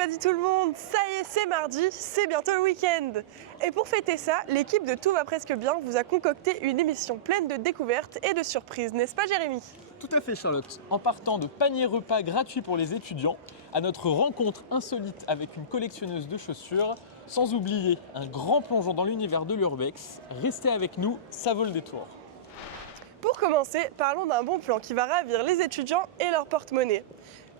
everybody tout le monde, ça y est, c'est mardi, c'est bientôt le week-end. Et pour fêter ça, l'équipe de Tout va presque bien vous a concocté une émission pleine de découvertes et de surprises, n'est-ce pas Jérémy? Tout à fait Charlotte, en partant de paniers repas gratuits pour les étudiants, à notre rencontre insolite avec une collectionneuse de chaussures, sans oublier un grand plongeon dans l'univers de l'urbex, restez avec nous, ça vaut le détour. Pour commencer, parlons d'un bon plan qui va ravir les étudiants et leur porte-monnaie.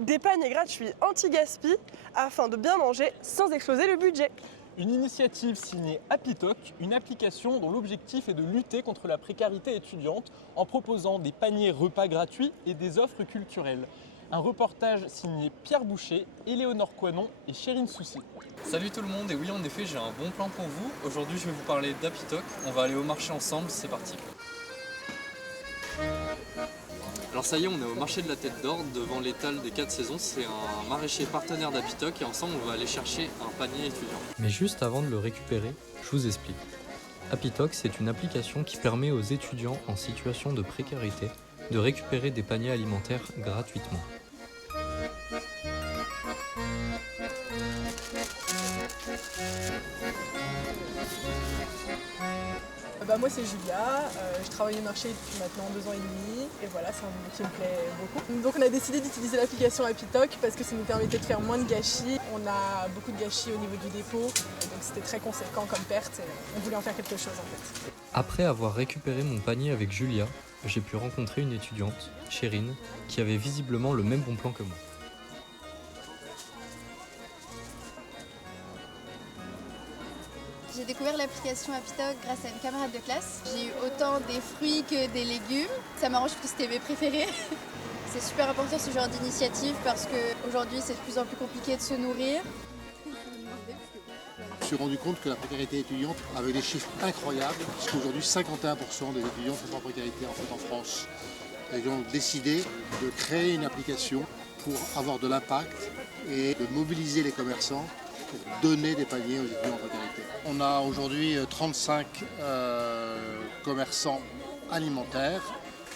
Des paniers gratuits anti-gaspi afin de bien manger sans exploser le budget. Une initiative signée Happytalk, une application dont l'objectif est de lutter contre la précarité étudiante en proposant des paniers repas gratuits et des offres culturelles. Un reportage signé Pierre Boucher, Éléonore Coinon et Chérine Soucy. Salut tout le monde, et oui en effet j'ai un bon plan pour vous. Aujourd'hui je vais vous parler d'Happytalk, on va aller au marché ensemble, c'est parti. Alors ça y est, on est au marché de la Tête d'Or, devant l'étal des 4 saisons. C'est un maraîcher partenaire d'Happytalk et ensemble on va aller chercher un panier étudiant. Mais juste avant de le récupérer, je vous explique. Happytalk, c'est une application qui permet aux étudiants en situation de précarité de récupérer des paniers alimentaires gratuitement. Moi c'est Julia, je travaille au marché depuis maintenant 2 ans et demi et voilà, c'est un boulot qui me plaît beaucoup. Donc on a décidé d'utiliser l'application Happytalk parce que ça nous permettait de faire moins de gâchis. On a beaucoup de gâchis au niveau du dépôt, donc c'était très conséquent comme perte et on voulait en faire quelque chose en fait. Après avoir récupéré mon panier avec Julia, j'ai pu rencontrer une étudiante, Chérine, qui avait visiblement le même bon plan que moi. J'ai découvert l'application Happytalk grâce à une camarade de classe. J'ai eu autant des fruits que des légumes. Ça m'arrange parce que c'était mes préférés. C'est super important ce genre d'initiative parce qu'aujourd'hui c'est de plus en plus compliqué de se nourrir. Je me suis rendu compte que la précarité étudiante avait des chiffres incroyables, puisqu'aujourd'hui 51% des étudiants sont en précarité en France. Et donc décidé de créer une application pour avoir de l'impact et de mobiliser les commerçants pour donner des paniers aux étudiants en précarité. On a aujourd'hui 35 commerçants alimentaires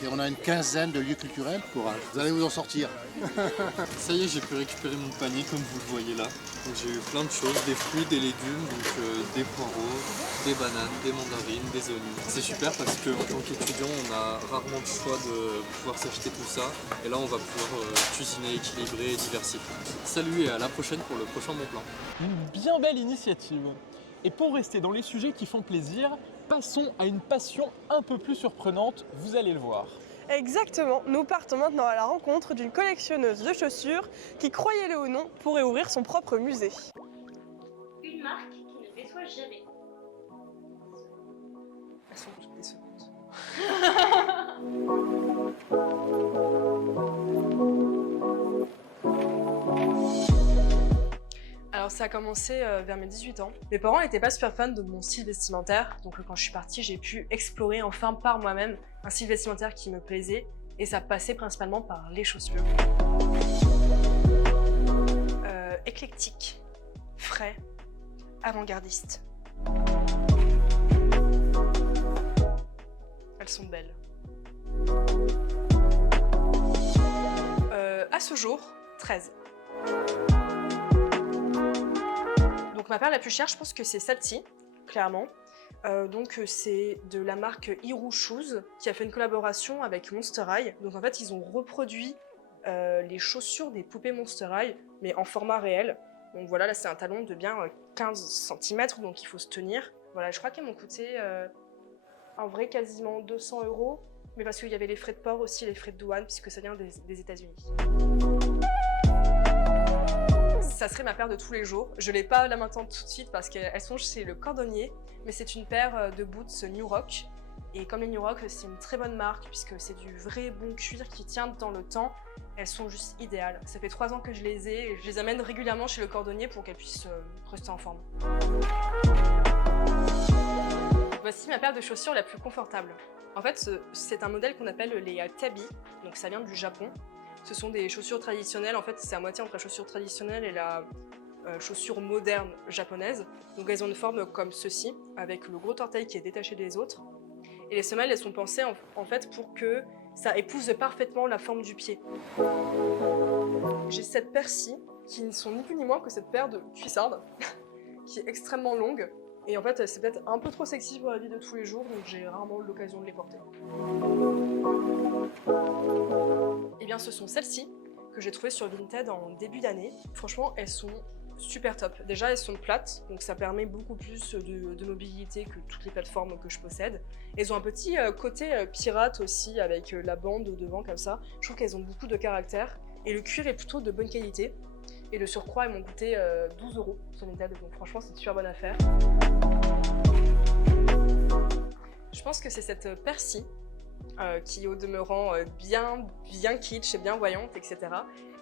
et on a une quinzaine de lieux culturels. Courage, vous allez vous en sortir. Ça y est, j'ai pu récupérer mon panier comme vous le voyez là. Donc j'ai eu plein de choses, des fruits, des légumes, donc des poireaux, des bananes, des mandarines, des oignons. C'est super parce qu'en tant qu'étudiant, on a rarement le choix de pouvoir s'acheter tout ça. Et là, on va pouvoir cuisiner équilibré et diversifié. Salut et à la prochaine pour le prochain bon plan. Une bien belle initiative. Et pour rester dans les sujets qui font plaisir, passons à une passion un peu plus surprenante, vous allez le voir. Exactement, nous partons maintenant à la rencontre d'une collectionneuse de chaussures qui, croyez-le ou non, pourrait ouvrir son propre musée. Une marque qui ne déçoit jamais. Elles sont toutes décevantes. Alors ça a commencé vers mes 18 ans. Mes parents n'étaient pas super fans de mon style vestimentaire, donc quand je suis partie, j'ai pu explorer enfin par moi-même un style vestimentaire qui me plaisait, et ça passait principalement par les chaussures. Éclectique, frais, avant-gardiste. Elles sont belles. À ce jour, 13. Donc ma paire la plus chère, je pense que c'est celle-ci, clairement. C'est de la marque Hero Shoes qui a fait une collaboration avec Monster High. Donc en fait, ils ont reproduit les chaussures des poupées Monster High, mais en format réel. Donc voilà, là c'est un talon de bien 15 cm, donc il faut se tenir. Voilà, je crois qu'elles m'ont coûté en vrai quasiment 200 €, mais parce qu'il y avait les frais de port aussi, les frais de douane, puisque ça vient des États-Unis. Ça serait ma paire de tous les jours. Je ne l'ai pas là maintenant tout de suite parce qu'elles sont chez le cordonnier, mais c'est une paire de boots New Rock. Et comme les New Rock, c'est une très bonne marque puisque c'est du vrai bon cuir qui tient dans le temps. Elles sont juste idéales. Ça fait 3 ans que je les ai et je les amène régulièrement chez le cordonnier pour qu'elles puissent rester en forme. Voici ma paire de chaussures la plus confortable. En fait, c'est un modèle qu'on appelle les tabi, donc ça vient du Japon. Ce sont des chaussures traditionnelles, en fait c'est à moitié entre la chaussure traditionnelle et la chaussure moderne japonaise. Donc elles ont une forme comme ceci, avec le gros orteil qui est détaché des autres. Et les semelles, elles sont pensées en fait pour que ça épouse parfaitement la forme du pied. J'ai cette paire-ci, qui ne sont ni plus ni moins que cette paire de cuissardes, qui est extrêmement longue. Et en fait, c'est peut-être un peu trop sexy pour la vie de tous les jours, donc j'ai rarement l'occasion de les porter. Et bien, ce sont celles-ci que j'ai trouvées sur Vinted en début d'année. Franchement, elles sont super top. Déjà, elles sont plates, donc ça permet beaucoup plus de mobilité que toutes les plateformes que je possède. Elles ont un petit côté pirate aussi, avec la bande devant comme ça. Je trouve qu'elles ont beaucoup de caractère, et le cuir est plutôt de bonne qualité. Et le surcroît, elles m'ont coûté 12 € sur Vinted, donc franchement, c'est une super bonne affaire. Je pense que c'est cette paire-ci, qui au demeurant bien kitsch et bien voyante, etc.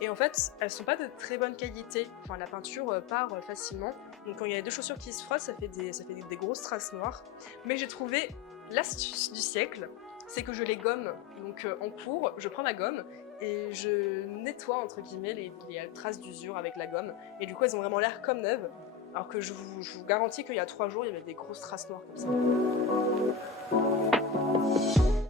Et en fait, elles sont pas de très bonne qualité. Enfin, la peinture part facilement. Donc quand il y a deux chaussures qui se frottent, ça fait des grosses traces noires. Mais j'ai trouvé l'astuce du siècle, c'est que je les gomme. Donc en cours, je prends ma gomme et je nettoie entre guillemets les traces d'usure avec la gomme. Et du coup, elles ont vraiment l'air comme neuves. Alors que je vous garantis qu'il y a 3 jours, il y avait des grosses traces noires comme ça.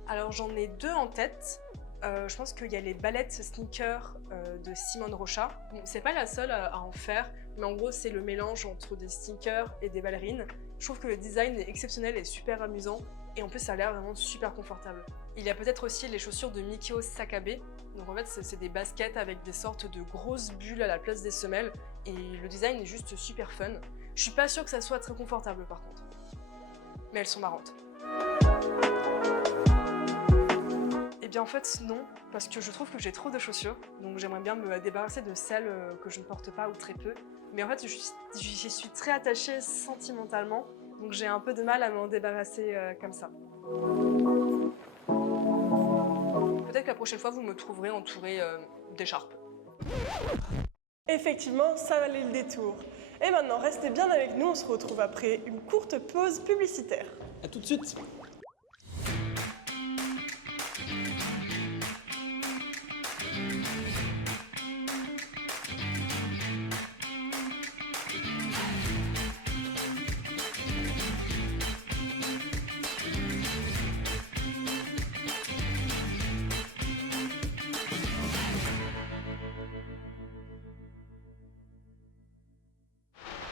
Alors j'en ai 2 en tête. Je pense qu'il y a les ballettes sneakers de Simone Rocha. Bon, c'est pas la seule à en faire, mais en gros c'est le mélange entre des sneakers et des ballerines. Je trouve que le design est exceptionnel et super amusant, et en plus ça a l'air vraiment super confortable. Il y a peut-être aussi les chaussures de Mikio Sakabe. Donc en fait c'est des baskets avec des sortes de grosses bulles à la place des semelles, et le design est juste super fun. Je suis pas sûre que ça soit très confortable par contre, mais elles sont marrantes. Eh bien en fait non, parce que je trouve que j'ai trop de chaussures, donc j'aimerais bien me débarrasser de celles que je ne porte pas ou très peu. Mais en fait j'y suis très attachée sentimentalement, donc j'ai un peu de mal à m'en débarrasser comme ça. Peut-être que la prochaine fois vous me trouverez entourée d'écharpes. Effectivement, ça valait le détour. Et maintenant, restez bien avec nous, on se retrouve après une courte pause publicitaire. A tout de suite.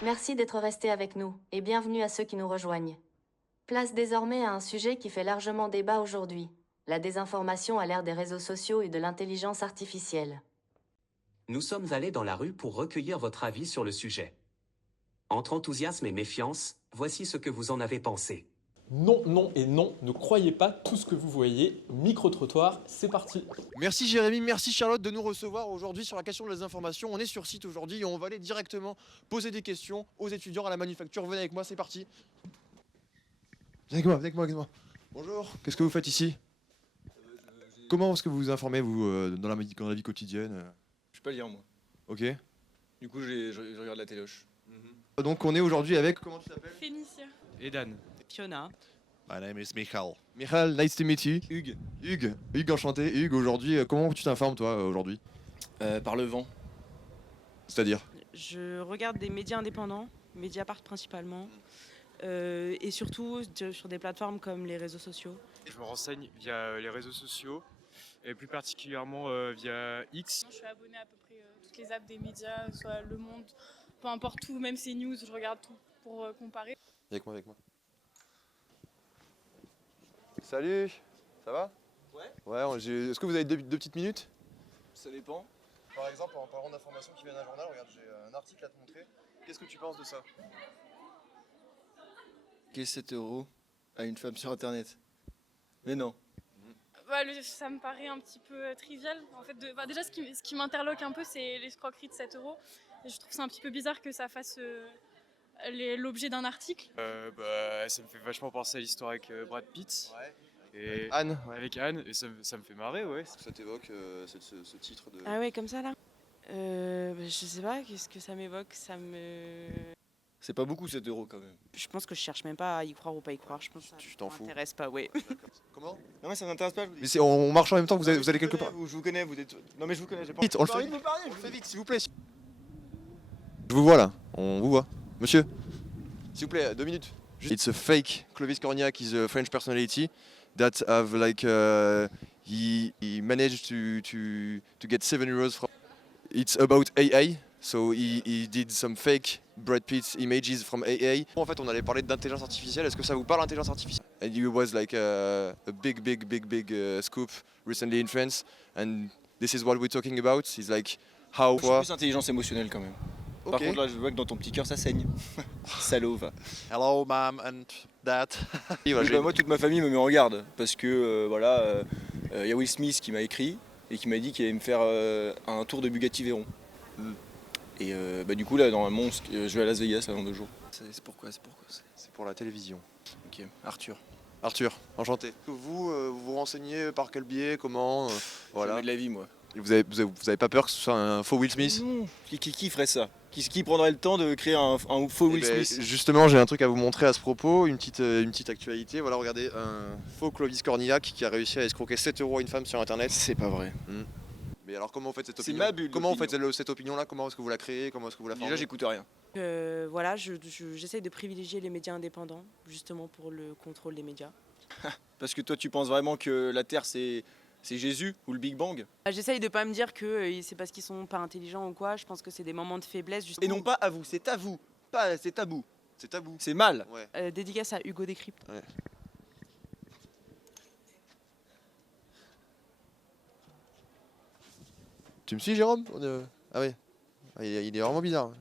Merci d'être restés avec nous et bienvenue à ceux qui nous rejoignent. Place désormais à un sujet qui fait largement débat aujourd'hui, la désinformation à l'ère des réseaux sociaux et de l'intelligence artificielle. Nous sommes allés dans la rue pour recueillir votre avis sur le sujet. Entre enthousiasme et méfiance, voici ce que vous en avez pensé. Non, non et non, ne croyez pas tout ce que vous voyez. Micro-trottoir, c'est parti. Merci Jérémy, merci Charlotte de nous recevoir aujourd'hui sur la question de la désinformation. On est sur site aujourd'hui et on va aller directement poser des questions aux étudiants à la manufacture. Venez avec moi, c'est parti. Venez avec moi. Bonjour, qu'est-ce que vous faites ici? Comment est-ce que vous vous informez, vous, dans la vie quotidienne? Je sais pas lire, moi. Ok. Du coup, je regarde la téloche. Donc on est aujourd'hui avec, comment tu t'appelles? Fénicia. Et Dan. Fiona. My name is Michal. Michal, nice to meet you. Hugues, enchanté. Hugues, aujourd'hui, comment tu t'informes toi aujourd'hui? Par le vent. C'est-à-dire? Je regarde des médias indépendants, Mediapart principalement, et surtout sur des plateformes comme les réseaux sociaux. Je me renseigne via les réseaux sociaux, et plus particulièrement via X. Je suis abonnée à peu près toutes les apps des médias, soit Le Monde, peu importe où, même ces news, je regarde tout pour comparer. Avec moi. Salut, ça va? Ouais. Est-ce que vous avez deux petites minutes? Ça dépend. Par exemple, en parlant d'informations qui viennent d'un journal, regarde, j'ai un article à te montrer. Qu'est-ce que tu penses de ça? Qu'est-ce 7 € à une femme sur internet? Mais non. Ça me paraît un petit peu trivial. En fait, déjà, ce qui m'interloque un peu, c'est l'escroquerie de 7 €. Et je trouve ça un petit peu bizarre que ça fasse l'objet d'un article. Ça me fait vachement penser à l'histoire avec Brad Pitt. Ouais. Et Anne. Avec Anne, et ça me fait marrer, ouais. Ça t'évoque ce titre de... Ah ouais, comme ça là je sais pas, qu'est-ce que ça m'évoque, C'est pas beaucoup 7 € quand même. Je pense que je cherche même pas à y croire ou pas y croire, je pense que tu t'en fous. Ça m'intéresse pas, ouais. Comment? Non mais ça m'intéresse pas. Mais on marche en même temps, vous allez quelque part. Je vous connais, vous êtes... Non mais je vous connais, j'ai pas Vite, on le fait. envie de vous parler, On le fait vite, s'il vous plaît. Je vous vois là, on vous voit. Monsieur, s'il vous plaît, 2 minutes. It's a fake. Clovis Cornillac is a French personality that have like he managed to get 7 euros from. It's about AI. So he did some fake Brad Pitt images from AA. En fait, on allait parler d'intelligence artificielle. Est-ce que ça vous parle, l'intelligence artificielle? And it was like a big scoop recently in France. And this is what we're talking about. It's like how... Je suis plus intelligence émotionnelle quand même. Par Ok. contre là je vois que dans ton petit cœur ça saigne. Salaud va. Hello mom and dad. Oui, Oui, bah, moi toute ma famille me met en garde parce que y a Will Smith qui m'a écrit et qui m'a dit qu'il allait me faire un tour de Bugatti Veyron. Et du coup là normalement je vais à Las Vegas là dans 2 jours. C'est pourquoi C'est pour la télévision. Ok, Arthur. Arthur, enchanté. Vous vous renseignez par quel biais, comment voilà. Jamais de la vie moi. Et vous avez pas peur que ce soit un faux Will Smith? Non. Qui ferait ça? Qui prendrait le temps de créer un faux Will Eh ben, Smith? Justement, j'ai un truc à vous montrer à ce propos, une petite actualité. Voilà, regardez, un faux Clovis Cornillac qui a réussi à escroquer 7 € à une femme sur internet. C'est pas vrai. Mais alors comment vous faites cette C'est opinion? ma bulle, Comment vous l'opinion. faites cette opinion-là? Comment est-ce que vous la créez? Comment est-ce que vous la formez? Déjà j'écoute rien. Voilà, j'essaye de privilégier les médias indépendants, justement pour le contrôle des médias. Parce que toi tu penses vraiment que la Terre c'est Jésus ou le Big Bang? J'essaye de pas me dire que c'est parce qu'ils sont pas intelligents ou quoi, je pense que c'est des moments de faiblesse. Et non pas à vous, c'est à vous. Pas c'est tabou. C'est tabou. C'est mal. Ouais. Dédicace à Hugo Décrypte. Ouais. Tu me suis, Jérôme? Ah oui. Ah, il est vraiment bizarre.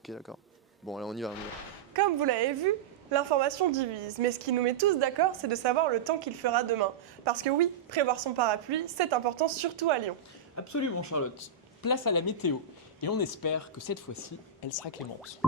Ok, d'accord. Bon, allez, on y va. Comme vous l'avez vu, l'information divise, mais ce qui nous met tous d'accord, c'est de savoir le temps qu'il fera demain. Parce que oui, prévoir son parapluie, c'est important, surtout à Lyon. Absolument, Charlotte. Place à la météo. Et on espère que cette fois-ci, elle sera clémente.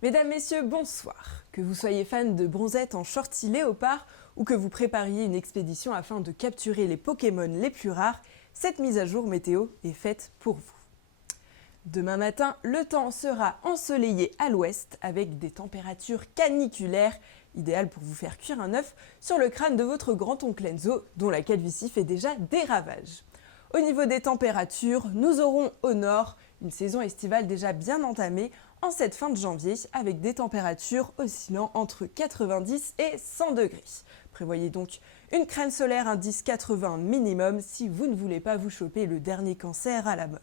Mesdames, Messieurs, bonsoir. Que vous soyez fan de bronzette en shorty léopard ou que vous prépariez une expédition afin de capturer les Pokémon les plus rares, cette mise à jour météo est faite pour vous. Demain matin, le temps sera ensoleillé à l'ouest avec des températures caniculaires, idéales pour vous faire cuire un œuf sur le crâne de votre grand-oncle Enzo, dont la calvitie fait déjà des ravages. Au niveau des températures, nous aurons au nord une saison estivale déjà bien entamée en cette fin de janvier avec des températures oscillant entre 90 et 100 degrés. Prévoyez donc une crème solaire indice 80 minimum si vous ne voulez pas vous choper le dernier cancer à la mode.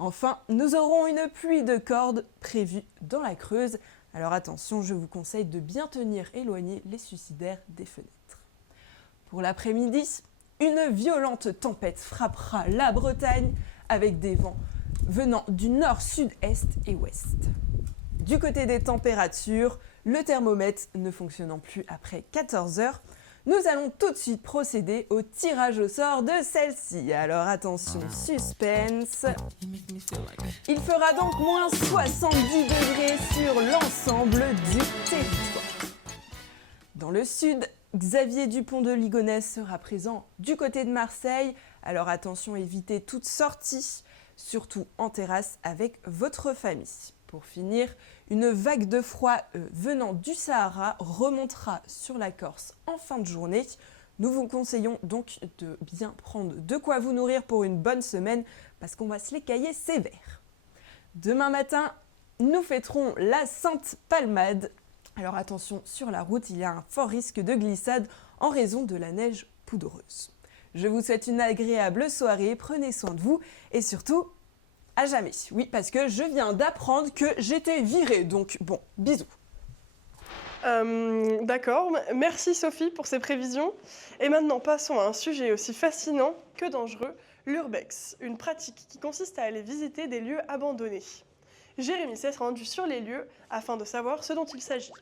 Enfin, nous aurons une pluie de cordes prévue dans la Creuse. Alors attention, je vous conseille de bien tenir éloigné les suicidaires des fenêtres. Pour l'après-midi, une violente tempête frappera la Bretagne avec des vents venant du nord, sud-est et ouest. Du côté des températures, le thermomètre ne fonctionnant plus après 14 heures, nous allons tout de suite procéder au tirage au sort de celle-ci. Alors attention, suspense. Il fera donc moins 70 degrés sur l'ensemble du territoire. Dans le sud, Xavier Dupont de Ligonnès sera présent du côté de Marseille. Alors attention, évitez toute sortie, surtout en terrasse avec votre famille. Pour finir, une vague de froid venant du Sahara remontera sur la Corse en fin de journée. Nous vous conseillons donc de bien prendre de quoi vous nourrir pour une bonne semaine parce qu'on va se les cailler sévère. Demain matin, nous fêterons la Sainte Palmade. Alors attention, sur la route, il y a un fort risque de glissade en raison de la neige poudreuse. Je vous souhaite une agréable soirée, prenez soin de vous et surtout, à jamais. Oui, parce que je viens d'apprendre que j'étais virée, donc bon, bisous. D'accord, merci Sophie pour ces prévisions. Et maintenant, passons à un sujet aussi fascinant que dangereux, l'urbex, une pratique qui consiste à aller visiter des lieux abandonnés. Jérémy s'est rendu sur les lieux afin de savoir ce dont il s'agit.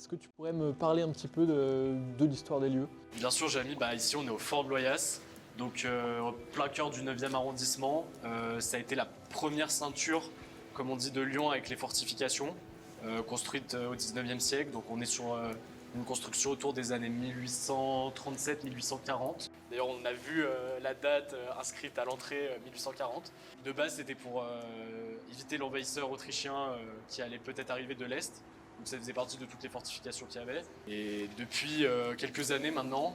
est-ce que tu pourrais me parler un petit peu de l'histoire des lieux? Bien sûr, Jamy, ici on est au Fort de Loyasse, donc au plein cœur du 9e arrondissement. Ça a été la première ceinture, comme on dit, de Lyon avec les fortifications, construite au 19e siècle. Donc on est sur une construction autour des années 1837-1840. D'ailleurs, on a vu la date inscrite à l'entrée 1840. De base, c'était pour éviter l'envahisseur autrichien qui allait peut-être arriver de l'Est. Donc ça faisait partie de toutes les fortifications qu'il y avait. Et depuis quelques années maintenant,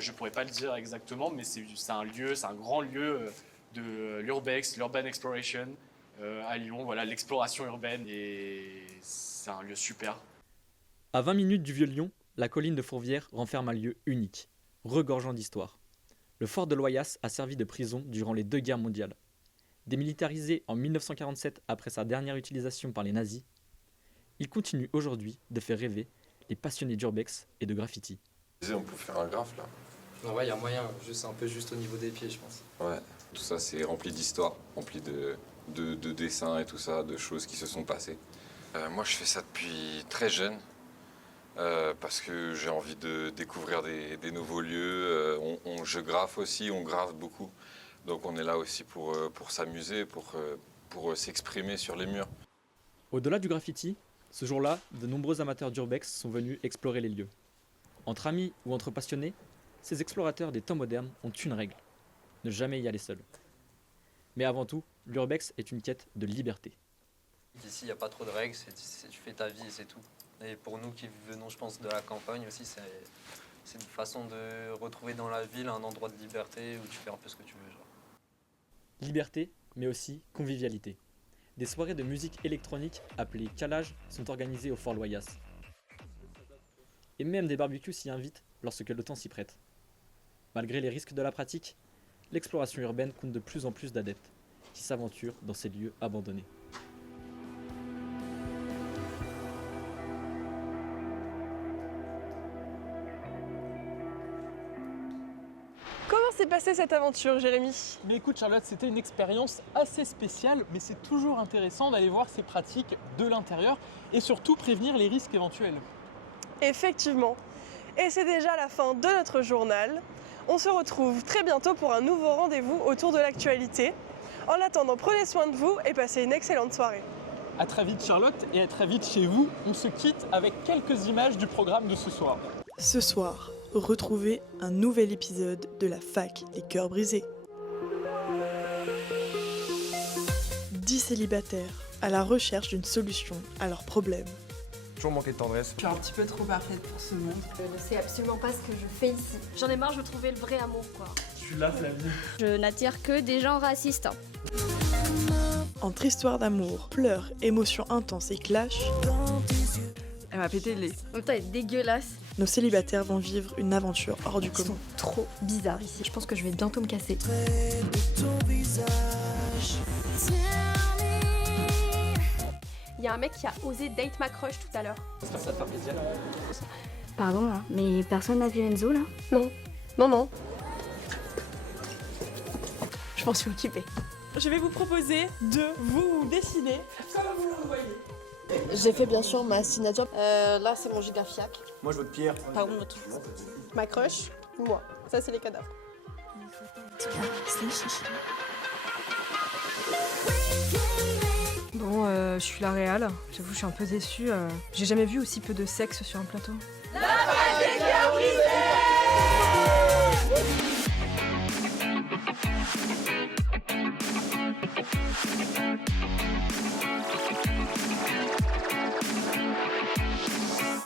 je ne pourrais pas le dire exactement, mais c'est un grand lieu de l'Urbex, l'Urban Exploration à Lyon. Voilà, l'exploration urbaine, et c'est un lieu super. À 20 minutes du Vieux-Lyon, la colline de Fourvière renferme un lieu unique, regorgeant d'histoire. Le fort de Loyasse a servi de prison durant les 2 guerres mondiales. Démilitarisé en 1947 après sa dernière utilisation par les nazis, il continue aujourd'hui de faire rêver les passionnés d'urbex et de graffiti. On peut faire un graphe là. Ouais, il y a moyen, juste un peu juste au niveau des pieds, je pense. Ouais, tout ça c'est rempli d'histoire, rempli de dessins et tout ça, de choses qui se sont passées. Moi je fais ça depuis très jeune. Parce que j'ai envie de découvrir des nouveaux lieux. Je graffe aussi, on graffe beaucoup. Donc on est là aussi pour s'amuser, pour s'exprimer sur les murs. Au-delà du graffiti, ce jour-là, de nombreux amateurs d'urbex sont venus explorer les lieux. Entre amis ou entre passionnés, ces explorateurs des temps modernes ont une règle: ne jamais y aller seul. Mais avant tout, l'urbex est une quête de liberté. Ici, il n'y a pas trop de règles, tu fais ta vie et c'est tout. Et pour nous qui venons, je pense, de la campagne aussi, c'est une façon de retrouver dans la ville un endroit de liberté où tu fais un peu ce que tu veux. Genre. Liberté, mais aussi convivialité. Des soirées de musique électronique appelées calage sont organisées au Fort Loyasse. Et même des barbecues s'y invitent lorsque le temps s'y prête. Malgré les risques de la pratique, l'exploration urbaine compte de plus en plus d'adeptes qui s'aventurent dans ces lieux abandonnés. Comment s'est passée cette aventure, Jérémy? Mais écoute Charlotte, c'était une expérience assez spéciale, mais c'est toujours intéressant d'aller voir ces pratiques de l'intérieur et surtout prévenir les risques éventuels. Effectivement. Et c'est déjà la fin de notre journal. On se retrouve très bientôt pour un nouveau rendez-vous autour de l'actualité. En attendant, prenez soin de vous et passez une excellente soirée. À très vite Charlotte, et à très vite chez vous. On se quitte avec quelques images du programme de ce soir. Ce soir, retrouvez un nouvel épisode de la fac Les Cœurs Brisés. 10 célibataires à la recherche d'une solution à leurs problèmes. Toujours manqué de tendresse. Je suis un petit peu trop parfaite pour ce monde. Je ne sais absolument pas ce que je fais ici. J'en ai marre de trouver le vrai amour, quoi. Je suis là, Flavie. Je n'attire que des gens racistes. Entre histoires d'amour, pleurs, émotions intenses et clash, elle m'a pété le lait. En même temps, elle est dégueulasse. Nos célibataires vont vivre une aventure hors du Ils commun. sont trop bizarres ici. Je pense que je vais bientôt me casser. Il y a un mec qui a osé date ma crush tout à l'heure. Ça te fait plaisir. Pardon, là, mais personne n'a vu Enzo, là? Non. Non. Je m'en suis occupée. Je vais vous proposer de vous dessiner comme vous le voyez. J'ai fait bien sûr ma signature. Là, c'est mon gigafiac. Moi je vote Pierre. Pardon, votre. Ma crush, moi. Ça, c'est les cadavres. Bon, je suis la réal. J'avoue, je suis un peu déçue. J'ai jamais vu aussi peu de sexe sur un plateau. La fac des Cœurs Brisés!